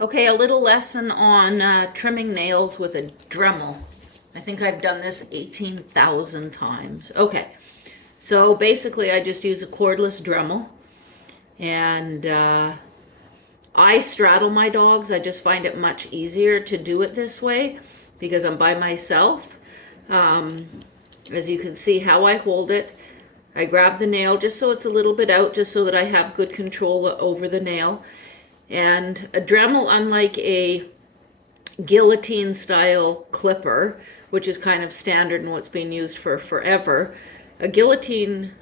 Okay, a little lesson on trimming nails with a Dremel. I think I've done this 18,000 times. Okay, so basically I just use a cordless Dremel, and I straddle my dogs. I just find it much easier to do it this way because I'm by myself. As you can see how I hold it, I grab the nail just so it's a little bit out, just so that I have good control over the nail. And a Dremel, unlike a guillotine style clipper, which is kind of standard and what's been used for forever, a guillotine,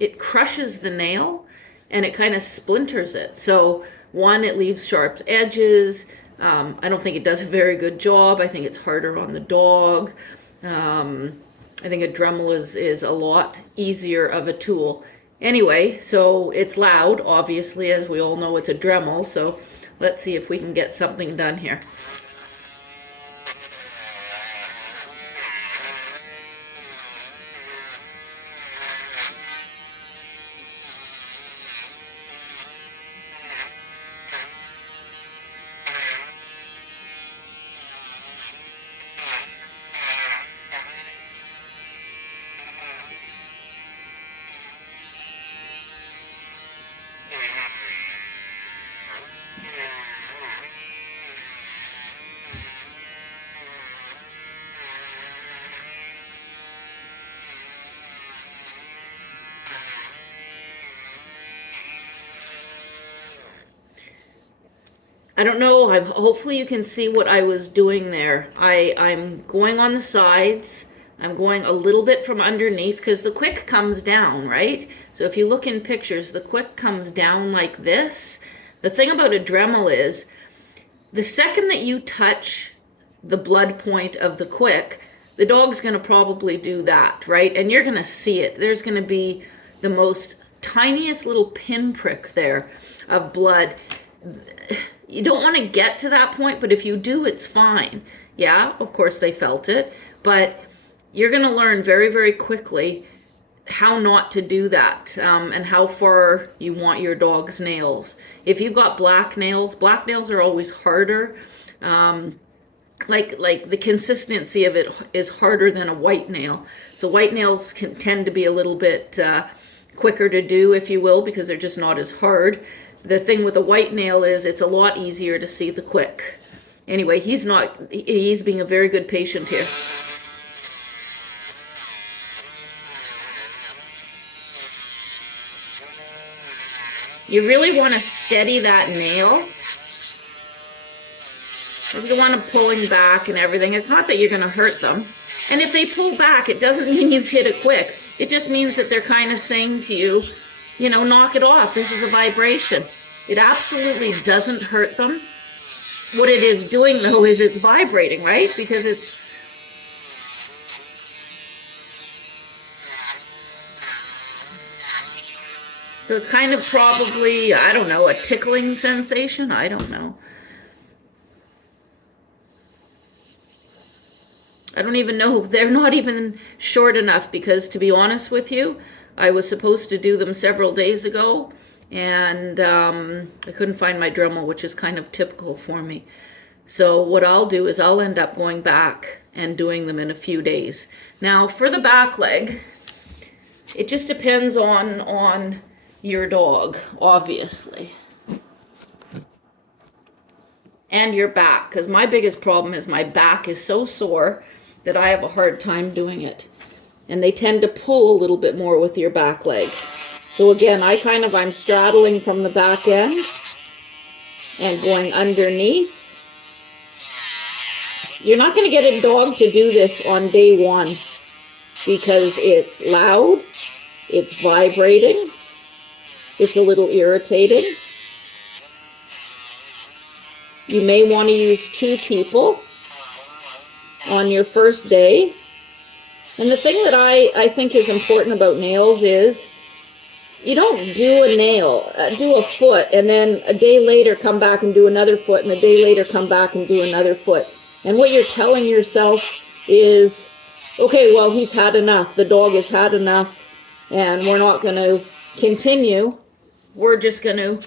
it crushes the nail and it kind of splinters it. So one, it leaves sharp edges. I don't think it does a very good job. I think it's harder on the dog. I think a Dremel is a lot easier of a tool. Anyway, so it's loud, obviously, as we all know it's a Dremel, so let's see if we can get something done here. I don't know, hopefully you can see what I was doing there. I'm going on the sides. I'm going a little bit from underneath because the quick comes down, right? So if you look in pictures, the quick comes down like this. The thing about a Dremel is the second that you touch the blood point of the quick, the dog's going to probably do that, right? And you're going to see it. There's going to be the most tiniest little pinprick there of blood. You don't want to get to that point, but if you do, it's fine. Yeah, of course they felt it, but you're going to learn very, very quickly how not to do that, and how far you want your dog's nails. If you've got black nails are always harder. Like the consistency of it is harder than a white nail. So white nails can tend to be a little bit quicker to do, if you will, because they're just not as hard. The thing with a white nail is it's a lot easier to see the quick. Anyway, he's being a very good patient here. You really want to steady that nail. If you want them pulling back and everything, it's not that you're going to hurt them. And if they pull back, it doesn't mean you've hit it quick. It just means that they're kind of saying to you, you know, knock it off. This is a vibration. It absolutely doesn't hurt them. What it is doing, though, is it's vibrating, right? Because it's... So it's kind of probably, I don't know, a tickling sensation? I don't know. I don't even know. They're not even short enough because, to be honest with you, I was supposed to do them several days ago, and I couldn't find my Dremel, which is kind of typical for me. So what I'll do is I'll end up going back and doing them in a few days. Now, for the back leg, it just depends on your dog, obviously. And your back, because my biggest problem is my back is so sore that I have a hard time doing it. And they tend to pull a little bit more with your back leg. So again, I'm straddling from the back end and going underneath. You're not going to get a dog to do this on day one because it's loud, it's vibrating, it's a little irritating. You may want to use 2 people on your first day. And the thing that I think is important about nails is you don't do a nail, do a foot, and then a day later come back and do another foot, and a day later come back and do another foot. And what you're telling yourself is, okay, well, he's had enough. The dog has had enough, and we're not going to continue. We're just going to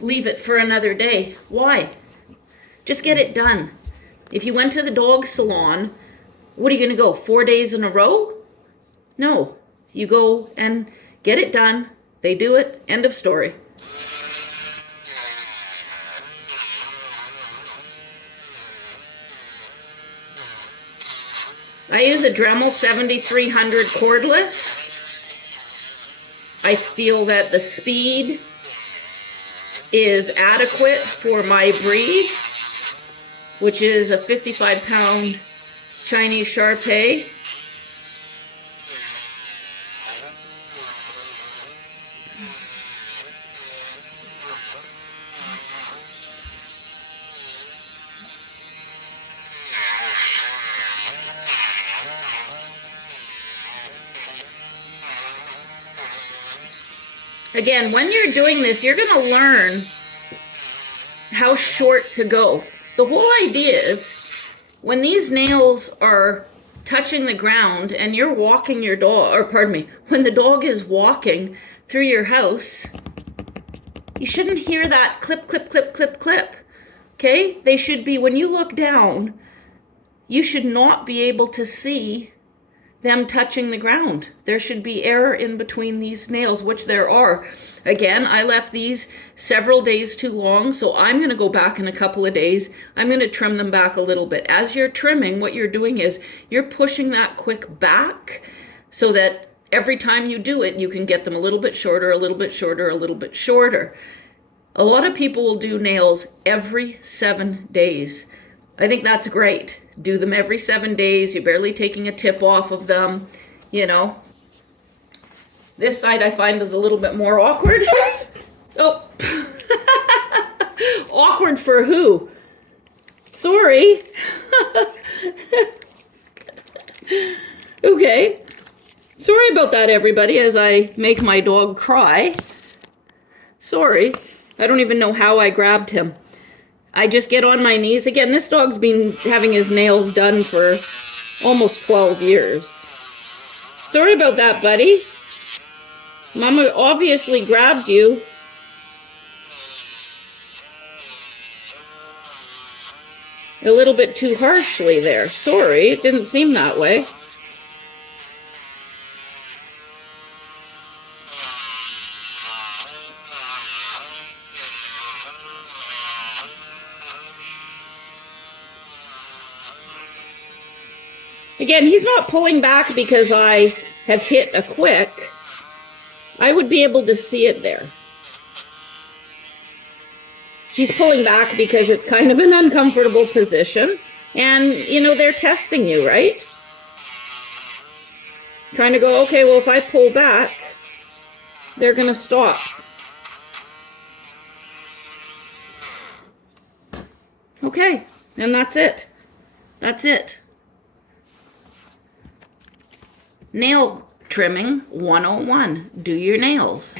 leave it for another day. Why? Just get it done. If you went to the dog salon, what are you going to go, 4 days in a row? No. You go and get it done. They do it. End of story. I use a Dremel 7300 cordless. I feel that the speed is adequate for my breed, which is a 55-pound Chinese Shar-Pei. Again, when you're doing this, you're going to learn how short to go. The whole idea is when these nails are touching the ground and you're walking your dog, or pardon me, when the dog is walking through your house, you shouldn't hear that clip, clip, clip, clip, clip. Okay? They should be, when you look down, you should not be able to see them touching the ground. There should be air in between these nails, which there are. Again, I left these several days too long, so I'm going to go back in a couple of days. I'm going to trim them back a little bit. As you're trimming, what you're doing is you're pushing that quick back so that every time you do it, you can get them a little bit shorter, a little bit shorter, a little bit shorter. A lot of people will do nails every 7 days. I think that's great. Do them every 7 days. You're barely taking a tip off of them, you know. This side I find is a little bit more awkward. Oh. Awkward for who? Sorry. Okay. Sorry about that, everybody, as I make my dog cry. Sorry. I don't even know how I grabbed him. I just get on my knees. Again, this dog's been having his nails done for almost 12 years. Sorry about that, buddy. Mama obviously grabbed you. A little bit too harshly there. Sorry, it didn't seem that way. Again, he's not pulling back because I have hit a quick. I would be able to see it there. He's pulling back because it's kind of an uncomfortable position. And, you know, they're testing you, right? Trying to go, okay, well, if I pull back, they're going to stop. Okay, and that's it. That's it. Nail trimming 101. Do your nails.